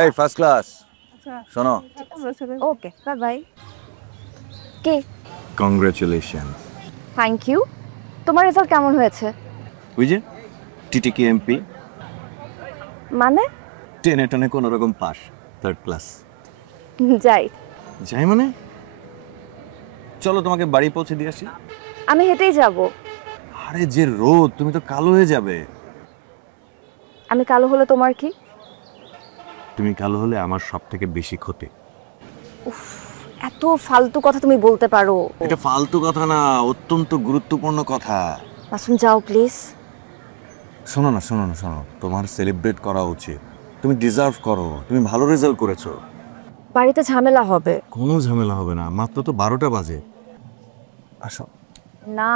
এই first class শোনো। Okay bye bye. কে? কংগ্রাচুলেশন। Thank you. তোমার রেজাল্ট কেমন হয়েছে? ওই যে টিটিকে এমপি মানে? টেনে টেনে কোনো রকম পাস, থার্ড ক্লাস। যাই। যাই মানে? চলো তোমাকে বাড়ি পৌঁছে দিয়ে আসি। আমি হেঁটেই যাব। আরে যে রোদ, তুমি তো কালো হয়ে যাবে। আমি কালো হলে তোমার কি? তুমি কালো হলে আমার সব থেকে বেশি ক্ষতি। উফ, এত ফালতু কথা তুমি বলতে পারো? এটা ফালতু কথা না, অত্যন্ত গুরুত্বপূর্ণ কথা। মাসুম যাও প্লিজ। শোনো না, শোনো না, শোনো, তোমার সেলিব্রেট করা উচিত। তুমি ডিজার্ভ করো, তুমি ভালো রেজাল্ট করেছো। বাড়িতে ঝামেলা হবে। কোনো ঝামেলা হবে না, মাত্র তো 12টা বাজে। আসো। না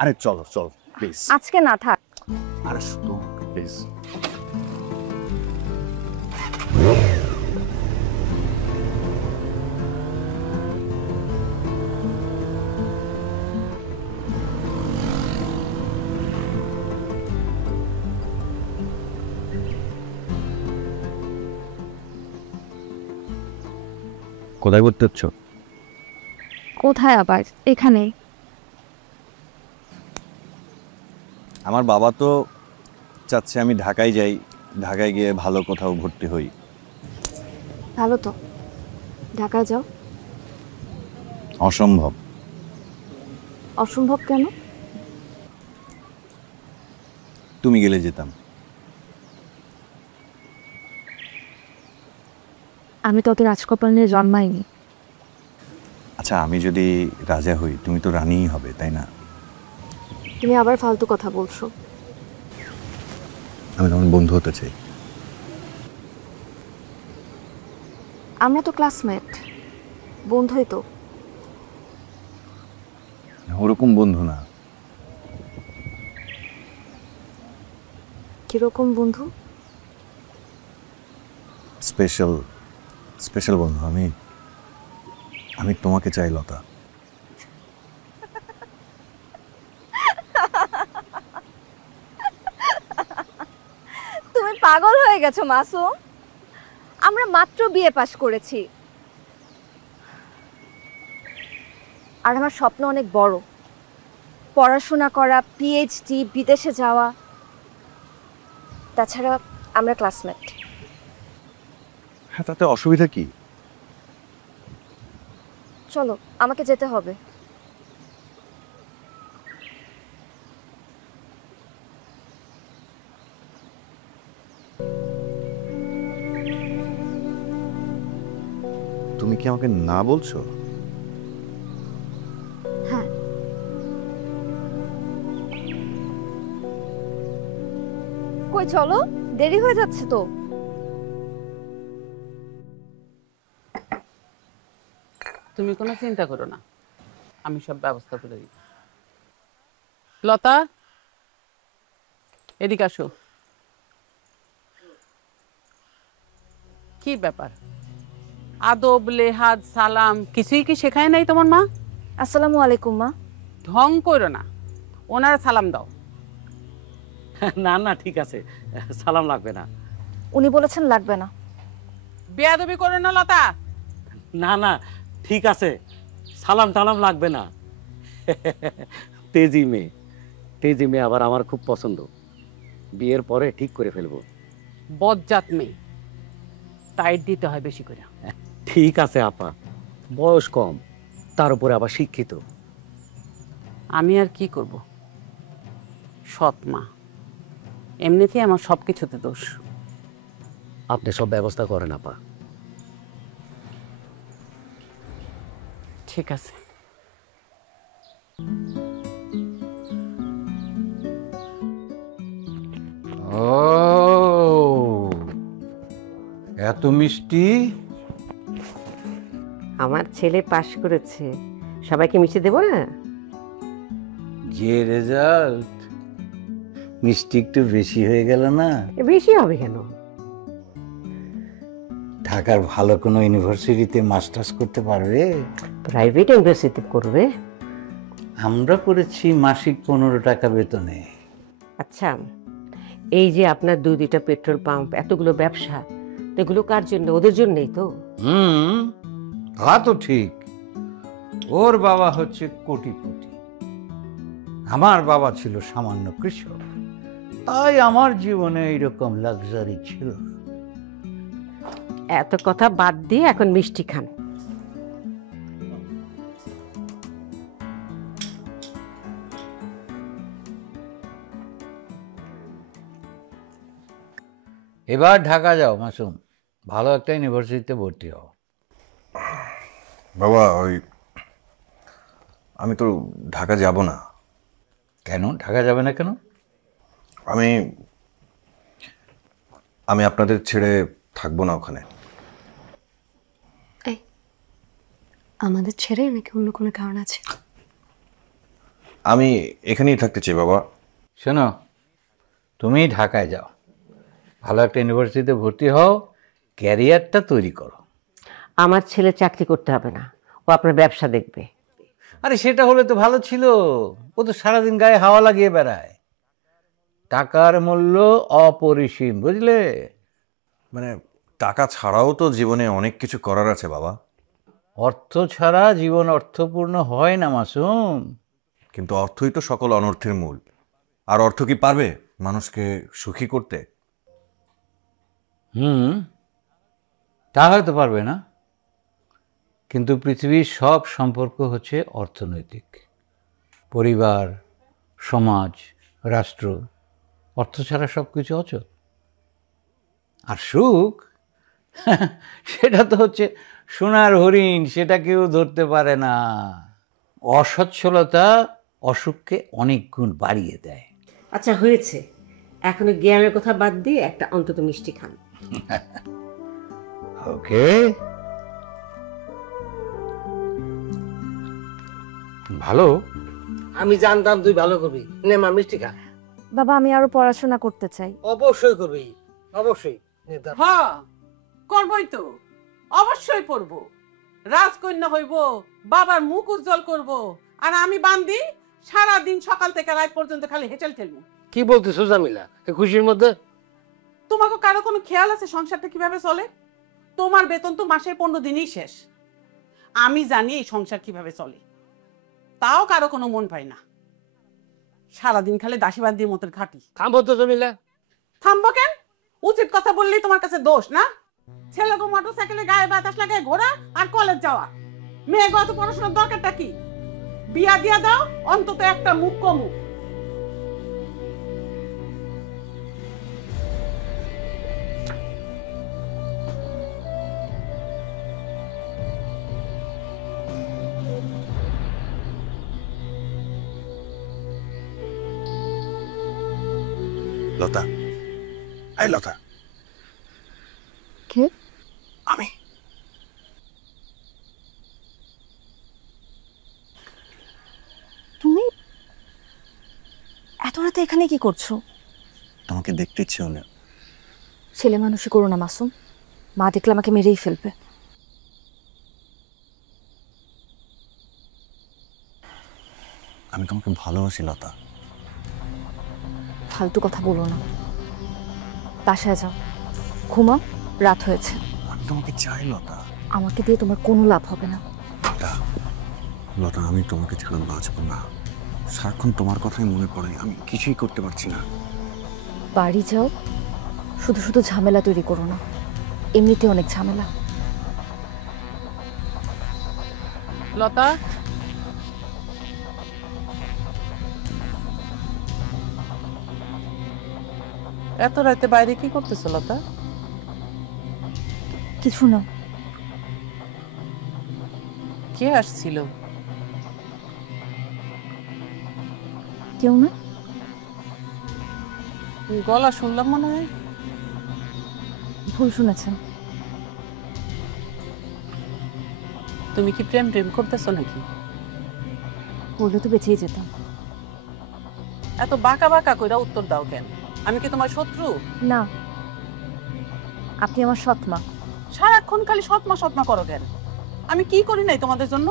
আরে চলো চলো প্লিজ। আজকে না, থাক। আরে শুধু প্লিজ। কোথায় করতে হচ্ছ? কোথায় আবার? এখানে। আমার বাবা তো চাচ্ছে আমি ঢাকায় যাই, ঢাকায় গিয়ে ভালো কোথাও ভর্তি হই। ভালো তো, ঢাকায় যাও। অসম্ভব। অসম্ভব কেন? তুমি গেলে যেতাম। আমি তো ওকে রাজকপাল নিয়ে জন্মাইনি। আচ্ছা, আমি যদি রাজা হই, তুমি তো রানীই হবে, তাই না? তুমি আবার ফালতু কথা বলছো। আমি তোমার বন্ধু হতে চাই। আমরা তো ক্লাসমেট, বন্ধুই তো। ওরকম বন্ধু না। কিরকম বন্ধু? স্পেশাল স্পেশাল বন্ধু। আমি আমি তোমাকে চাই লতা। তুমি পাগল হয়ে গেছো মাসুম। আমরা মাত্র বিএ পাশ করেছি, আর আমার স্বপ্ন অনেক বড়। পড়াশোনা করা, পিএইচডি, বিদেশে যাওয়া। তাছাড়া আমরা ক্লাসমেট। হ্যাঁ, তাতে অসুবিধা কি? চলো, আমাকে যেতে হবে। তুমি কি আমাকে না বলছো? হ্যাঁ। কই চলো, দেরি হয়ে যাচ্ছে তো। তুমি কোনো চিন্তা করো না, আমি সব ব্যবস্থা করে দিই। লতা, এদিকে আসো। কি ব্যাপার? আদব, লেহাজ, সালাম কিছুই কি শেখায় নাই তোমার মা? আসসালামু আলাইকুম মা। ঢং করো না, ওনারা সালাম দাও। না না, ঠিক আছে, সালাম লাগবে না। উনি বলেছেন লাগবে না। বেয়াদবি করো না লতা। না না, ঠিক আছে, সালাম টালাম লাগবে না। তেজি মেয়ে, তেজি মেয়ে আবার আমার খুব পছন্দ। বিয়ের পরে ঠিক করে ফেলবো। বজ্জাত মেয়ে, টাইট দিতে হয় বেশি করে। ঠিক আছে আপা, বয়স কম, তার উপরে আবার শিক্ষিত। আমি আর কি করব, সৎ মা। এমনিতেই আমার সব কিছুতে দোষ। আপনি সব ব্যবস্থা করেন আপা। ঠিক আছে। ও, এত মিষ্টি। আমার ছেলে পাশ করেছে, সবাইকে মিশে দেবো না? যে রেজাল্ট, মিষ্টি একটু বেশি হয়ে গেল না? বেশি হবে কেন? ঢাকার ভালো কোনো ইউনিভার্সিটিতে মাস্টার্স করতে পারবে? প্রাইভেট ইউনিভার্সিটি করবে। আমরা করেছি মাসিক 15 টাকা বেতনে। আচ্ছা, এই যে আপনার দুইটা পেট্রোল পাম্প, এতগুলো ব্যবসা, তো এগুলো কার জন্য? ওদের জন্যই তো। তা তো ঠিক। ওর বাবা হচ্ছে কোটিপতি, আমার বাবা ছিল সামান্য কৃষক, তাই আমার জীবনে এইরকম লাক্সারি ছিল না। এত কথা বাদ দিয়ে এখন মিষ্টি খান। এবার ঢাকা যাও মাসুম, ভালো একটা ইউনিভার্সিটিতে ভর্তি হও। বাবা আমি তো ঢাকা যাব না। কেন ঢাকা যাবে না কেন? আমি আমি আপনাদের ছেড়ে থাকবো না ওখানে। আমাদের ছেড়ে নাকি অন্য কোনো কারণ আছে? আমি এখানেই থাকতে চাই বাবা। শোনো, তুমি ঢাকায় যাও, ভালো একটা ইউনিভার্সিটিতে ভর্তি হও, ক্যারিয়ারটা তৈরি করো। আমার ছেলে চাকরি করতে হবে না, ও আপনার ব্যবসা দেখবে। আরে সেটা হলে তো ভালো ছিল, ও তো সারাদিন গায়ে হাওয়া লাগিয়ে বেড়ায়। টাকার মূল্য অপরিসীম, বুঝলে? মানে টাকা ছাড়াও তো জীবনে অনেক কিছু করার আছে বাবা। অর্থ ছাড়া জীবন অর্থপূর্ণ হয় না মাসুম। কিন্তু অর্থই তো সকল অনর্থের মূল। আর অর্থ কি পারবে মানুষকে সুখী করতে? তা হয়তো পারবে না, কিন্তু পৃথিবীর সব সম্পর্ক হচ্ছে অর্থনৈতিক। পরিবার, সমাজ, রাষ্ট্র, অর্থ ছাড়া সব কিছু অচল। আর সুখ সেটা তো হচ্ছে সোনার হরিণ, সেটা কেউ ধরতে পারে না। অসচ্ছলতা অসুখকে অনেক গুণ বাড়িয়ে দেয়। আচ্ছা হয়েছে, এখন ওই জ্ঞানের কথা বাদ দিয়ে একটা অন্তত মিষ্টি খান। ওকে, ভালো। আমি জানতাম তুই ভালো করবি। নে মা মিষ্টি খা। বাবা আমি আরো পড়াশোনা করতে চাই। অবশ্যই করবি, অবশ্যই। নে দাও। হ্যাঁ করবই তো, অবশ্যই পড়ব। রাজকন্যা হইব, বাবার মুখ উজ্জ্বল করব, আর আমি বান্দি সারাদিন সকাল থেকে রাত পর্যন্ত খালি হেঁচেল ঠেলবো। কি বলতেছো জামিলা এই খুশির মধ্যে? তোমাকে কারো কোনো খেয়াল আছে সংসারটা কিভাবে চলে? তোমার বেতন তো মাসের 15 দিনই শেষ। আমি জানি এই সংসার কিভাবে চলে, তাও কারো কোনো মন পাই না। সারাদিন খালি দাসীবান্দির মতো খাটি। থামবো তো জামিলা। থামবো কেন? উচিত কথা বললেই তোমার কাছে দোষ না? ছেলেকে মোটর সাইকেলে গায়ে বাতাস লাগায় ঘোরা আর কলেজ যাওয়া, মেয়ে গত পড়াশোনার দরকারটা কি? বিয়া দিয়া দাও, অন্তত একটা মুখ কমুক। লতা, এই লতা। কে? আমি। তুমি এত রাতে এখানে কি করছো? তোমাকে দেখতে ইচ্ছে হলো। ছেলে মানুষই করো না মাসুম, মা দেখলে আমাকে মেরেই ফেলবে। আমি তোমাকে ভালোবাসি লতা। ফালতু কথা বলো না, বাসায় যাও, ঘুমাও, রাত হয়েছে। আমি তোমাকে চাই লতা। আমাকে দিয়ে তোমার কোনো লাভ হবে না। লতা, লতা আমি তোমাকে ছাড়া বাঁচবো না। সারাক্ষণ তোমার কথাই মনে পড়ে, আমি কিছুই করতে পারছি না। বাড়ি যাও, শুধু শুধু ঝামেলা তৈরি করো না, এমনিতে অনেক ঝামেলা। লতা, এত রাতে বাইরে কি করতেছো লতা? কিছু না। কে আসছিল? কেউ না। গলা শুনলাম মনে হয়। ভুল শুনেছেন। তুমি কি প্রেম প্রেম করতেছো নাকি? বললে তো বেঁচেই যেতাম। এত বাঁকা বাঁকা কইরা উত্তর দাও কেন? আমি কি তোমার শত্রু? না, আপনি আমার সৎ মা। সারাক্ষণ খালি সৎমা সৎমা করো কেন? আমি কি করি নাই তোমাদের জন্য?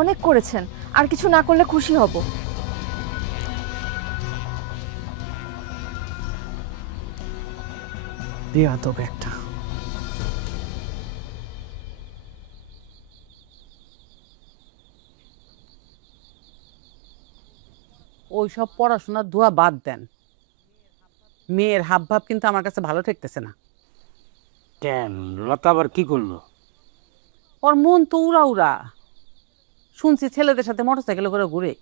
অনেক করেছেন, আর কিছু না করলে খুশি হব। বেয়াদব একটা। ওইসব পড়াশোনার ধোয়া বাদ দেন, মেয়ের হাবভাব কিন্তু আমার কাছে ভালো ঠেকতেছে না। কেন লতা আবার কি করলো? ওর মন তো উড়া উড়া, শুনছি ছেলেদের সাথে মোটরসাইকেলে করে ঘুরে,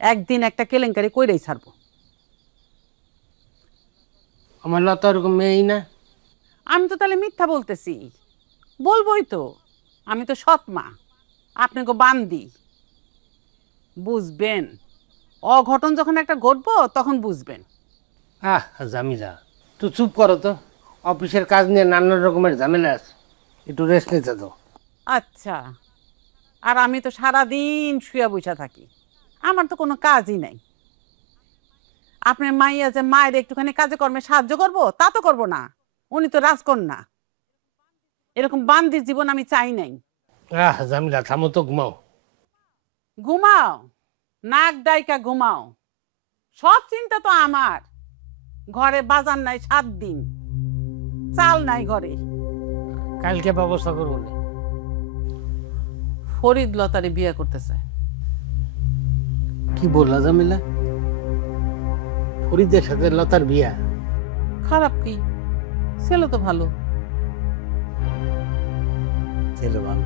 একদিন একটা কেলেঙ্কারি কইরেই ছাড়বো। আমার লতা ওরকম মেয়েই না। আমি তো তাহলে মিথ্যা বলতেছি? বলবোই তো, আমি তো সৎ মা, আপনাকে বান্দি। বুঝবেন, অঘটন যখন একটা ঘটবো তখন বুঝবেন। আহ জামিলা, তুই চুপ করো তো। অফিসের কাজ নিয়ে নানা রকমের ঝামেলা আছে, একটু রেস্ট নিতে দাও। আচ্ছা, আর আমি তো সারাদিন শুয়ে বসে থাকি, আমার তো কোনো কাজই নাই। আপনার মাইয়া যে মায়ের একটুখানি কাজে কর্মে সাহায্য করব, তা তো করবো না। উনি তো রাজকন্যা, এরকম বান্দির জীবন আমি চাই নাই। আহ জামিলা, থামো তো, ঘুমাও। ঘুমাও, নাক ডাইকা ঘুমাও, সব চিন্তা তো আমার। ঘরে বাজার নাই 7 দিন, চাল নাই ঘরে। কালকে ব্যবস্থা করবো না। ফরিদ লতারে বিয়ে করতেছে। কি বললা জামিলা? ফরিদের সাথে লতার বিয়া? খারাপ কি, ছেলে তো ভালো। ছেলে ভালো।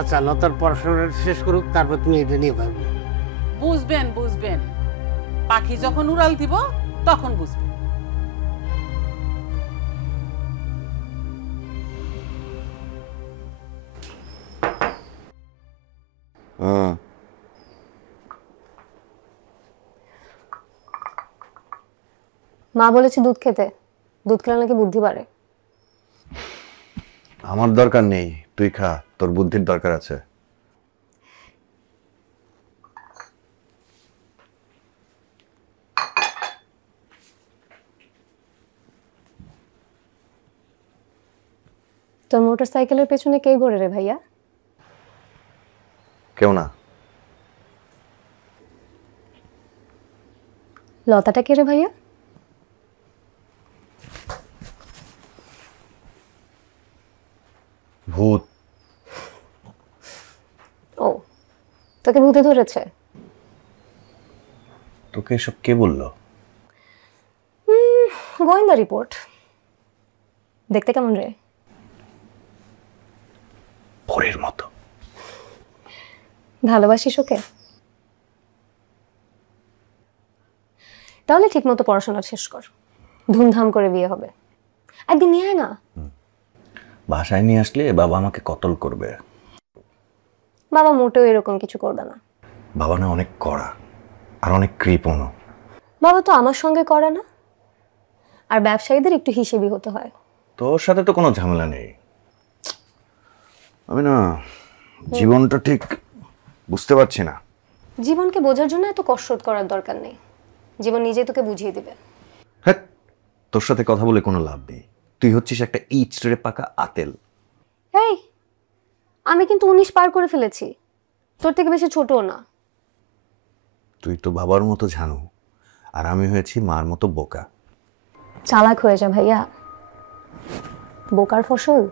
আচ্ছা, লতার পড়াশোনা শেষ করুক, তারপর তুমি এটা নিয়ে ভাববে। বুঝবেন বুঝবেন, পাখি যখন উড়াল দিব তখন বুঝবেন। মা বলেছে দুধ খেতে, দুধ খেলে নাকি বুদ্ধি বাড়ে। আমার দরকার নেই, তুই খা, তোর বুদ্ধির দরকার আছে। তোর মোটর সাইকেলের পেছনে কে ঘোরে রে ভাইয়া? কেউ না। লতাটা কে রে ভাইয়া? ভূত। ও, তোকে ভূতে ধরেছে? তোকে এসব কে বললো? গোয়েন্দা রিপোর্ট। দেখতে কেমন রে? পরের মতো। ভালোবাসিস ওকে? তাহলে ঠিক মতো পড়াশোনা শেষ কর, ধুমধাম করে বিয়ে হবে। একদিন নিয়ে আয় না। বাসায় নিয়ে আসলে বাবা আমাকে কতল করবে। বাবা মোটেও এরকম কিছু করবে না। বাবা না অনেক কড়া আর অনেক কৃপণও। বাবা তো আমার সঙ্গে করে না, আর ব্যবসায়ীদের একটু হিসেবি হতে হয়। তোর সাথে তো কোনো ঝামেলা নেই। আমি না জীবনটা ঠিক বুঝতে পারছি না। জীবনকে বোঝার জন্য এত কসরত করার দরকার নেই, জীবন নিজেই তোকে বুঝিয়ে দিবে। হ্যাঁ, তোর সাথে কথা বলে কোনো লাভ নেই। তুই হচ্ছিস একটা ইচড়ে পাকা আতেল। এই, আমি কিন্তু 19 পার করে ফেলেছি, তোর থেকে বেশি ছোটও না। তুই তো বাবার মতো ঝানু, আর আমি হয়েছি মার মতো বোকা। চালাক হয়ে যা ভাইয়া, বোকার ফসল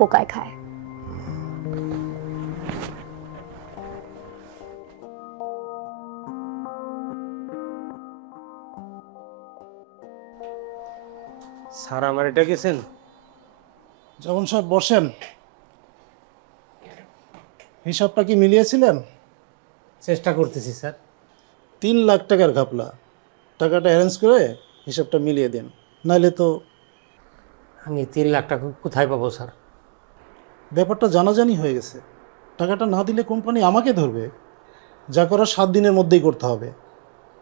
পোকায় খায়। স্যার আমার এটা গেছেন? যেমন সাহেব বসেন। হিসাবটা কি মিলিয়েছিলেন? চেষ্টা করতেছি স্যার। 3 লাখ টাকার ঘাপলা, টাকাটা অ্যারেঞ্জ করে হিসাবটা মিলিয়ে দেন, নাইলে তো। আমি 3 লাখ টাকা কোথায় পাবো স্যার? ব্যাপারটা জানাজানি হয়ে গেছে, টাকাটা না দিলে কোম্পানি আমাকে ধরবে। যা করার 7 দিনের মধ্যেই করতে হবে,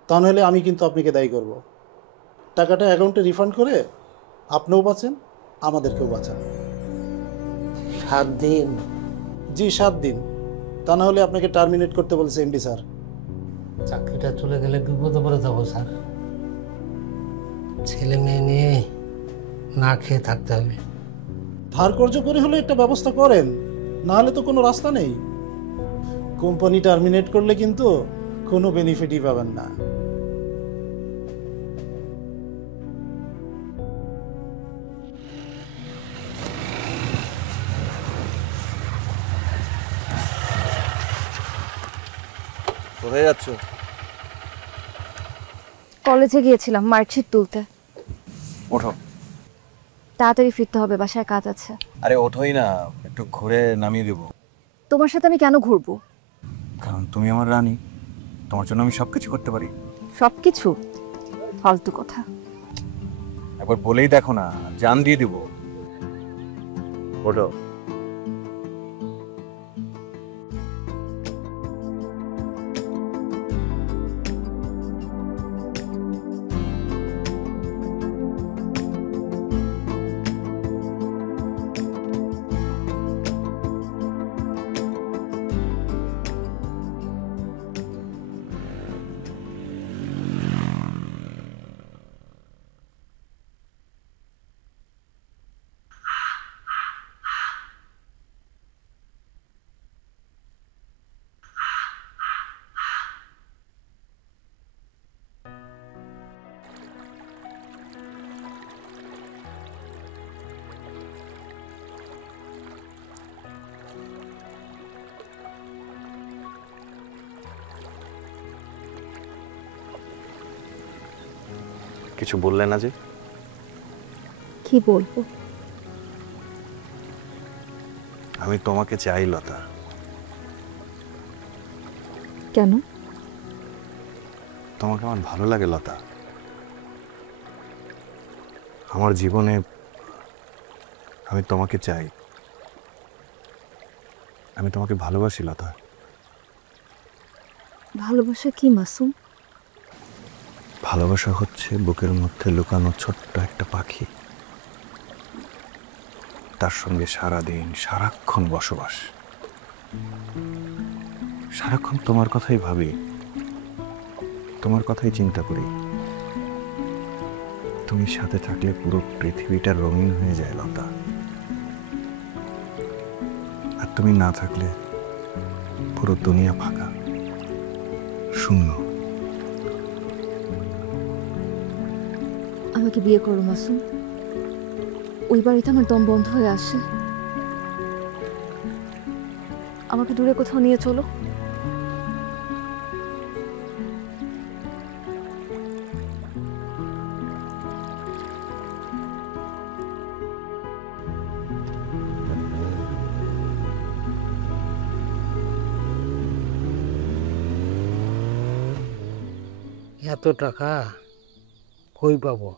তা নইলে আমি কিন্তু আপনাকে দায়ী করব। টাকাটা অ্যাকাউন্টে রিফান্ড করে আপনিও বাঁচেন, আমাদেরকেও বাঁচান। 7 দিন? জি 7 দিন, তা না হলে আপনাকে টার্মিনেট করতে বলেছে এমডি স্যার। চাকরিটা চলে গেলে বিপদে পড়ে যাবো স্যার। ছেলে মেয়ে নিয়ে না খেয়ে থাকতে হবে। ধার কর্য করে হলে একটা ব্যবস্থা করেন, না হলে তো কোনো রাস্তা নেই। কোম্পানি টার্মিনেট করলে কিন্তু কোনো বেনিফিটই পাবেন না। কোথায় যাচ্ছ? কলেজে গিয়েছিলাম মার্কশিট তুলতে। ওঠো। তাড়াতাড়ি ফিরতে হবে, বাসায় কাজ আছে। আরে ওঠোই না, একটু ঘুরে নামিয়ে দেবো। তোমার সাথে আমি কেন ঘুরবো? কারণ তুমি আমার রানী, তোমার জন্য আমি সবকিছু করতে পারি। সবকিছু ফালতু কথা। একবার বলেই দেখো না, জান দিয়ে দিব। ওঠো। কিছু বললে না যে? কি বলবো? আমি তোমাকে চাই লতা। কেন? তোমাকে আমার ভালো লাগে লতা। আমার জীবনে আমি তোমাকে চাই, আমি তোমাকে ভালোবাসি লতা। ভালোবাসা কি মাসুম? ভালোবাসা হচ্ছে বুকের মধ্যে লুকানো ছোট্ট একটা পাখি, তার সঙ্গে সারাদিন সারাক্ষণ বসবাস। সারাক্ষণ তোমার কথাই ভাবি, তোমার কথাই চিন্তা করি। তুমি সাথে থাকলে পুরো পৃথিবীটা রঙিন হয়ে যায় লতা, আর তুমি না থাকলে পুরো দুনিয়া ফাঁকা, শূন্য। আমাকে বিয়ে করো মাসুম। ওই বাড়িতে আমার দম বন্ধ হয়ে আসে। আমাকে দূরে কোথাও নিয়ে চলো। এত টাকা কই পাবো?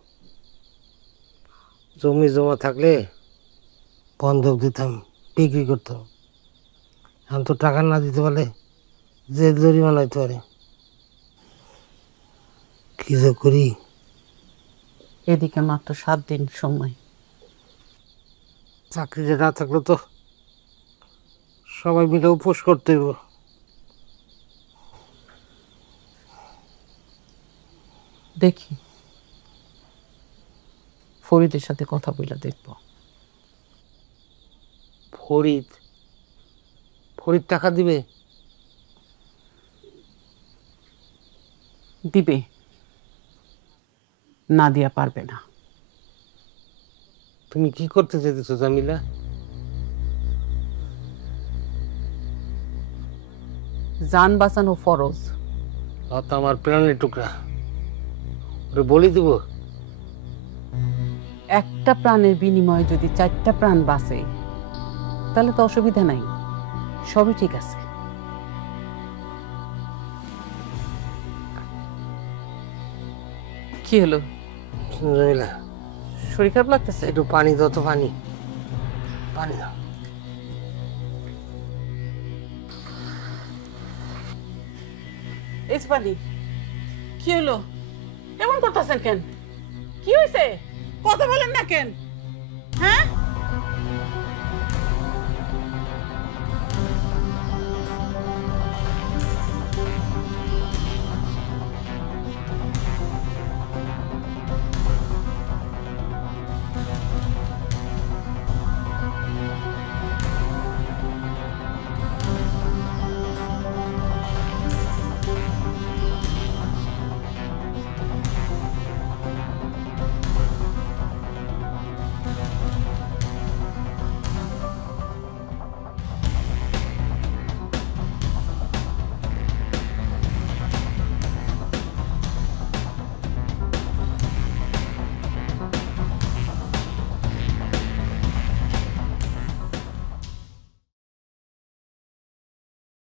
জমি জমা থাকলে বন্ধক দিতাম, বিক্রি করতাম। এখন তো টাকা না দিতে পারলে যে জরিমানা হইতে পারে। কি যে করি? এদিকে মাত্র 7 দিন সময়। চাকরিটা না থাকলে তো সবাই মিলে উপোস করতে হইব। দেখি ফরিদের সাথে কথা বলে দেখব। ফরিদ ফরিদ টাকা দিবে? দিবে, না দিয়া পারবে না। তুমি কি করতে চাইতেছো জামিলা? জান বাঁচানো ফরজ। অত আমার প্রাণের টুকরা, ওরে বলি দিব। একটা প্রাণের বিনিময়ে যদি 4টা প্রাণ বাঁচে তাহলে তো অসুবিধা নাই, সবই ঠিক আছে। কি হলো? জামিলা, শরীর খারাপ লাগতেছে? একটু পানি দাও তো, পানি পানি দাও। এই যে পানি। কি হলো? এমন করতেছেন কেন? কি হয়েছে? কথা বলেন না কেন? হ্যাঁ,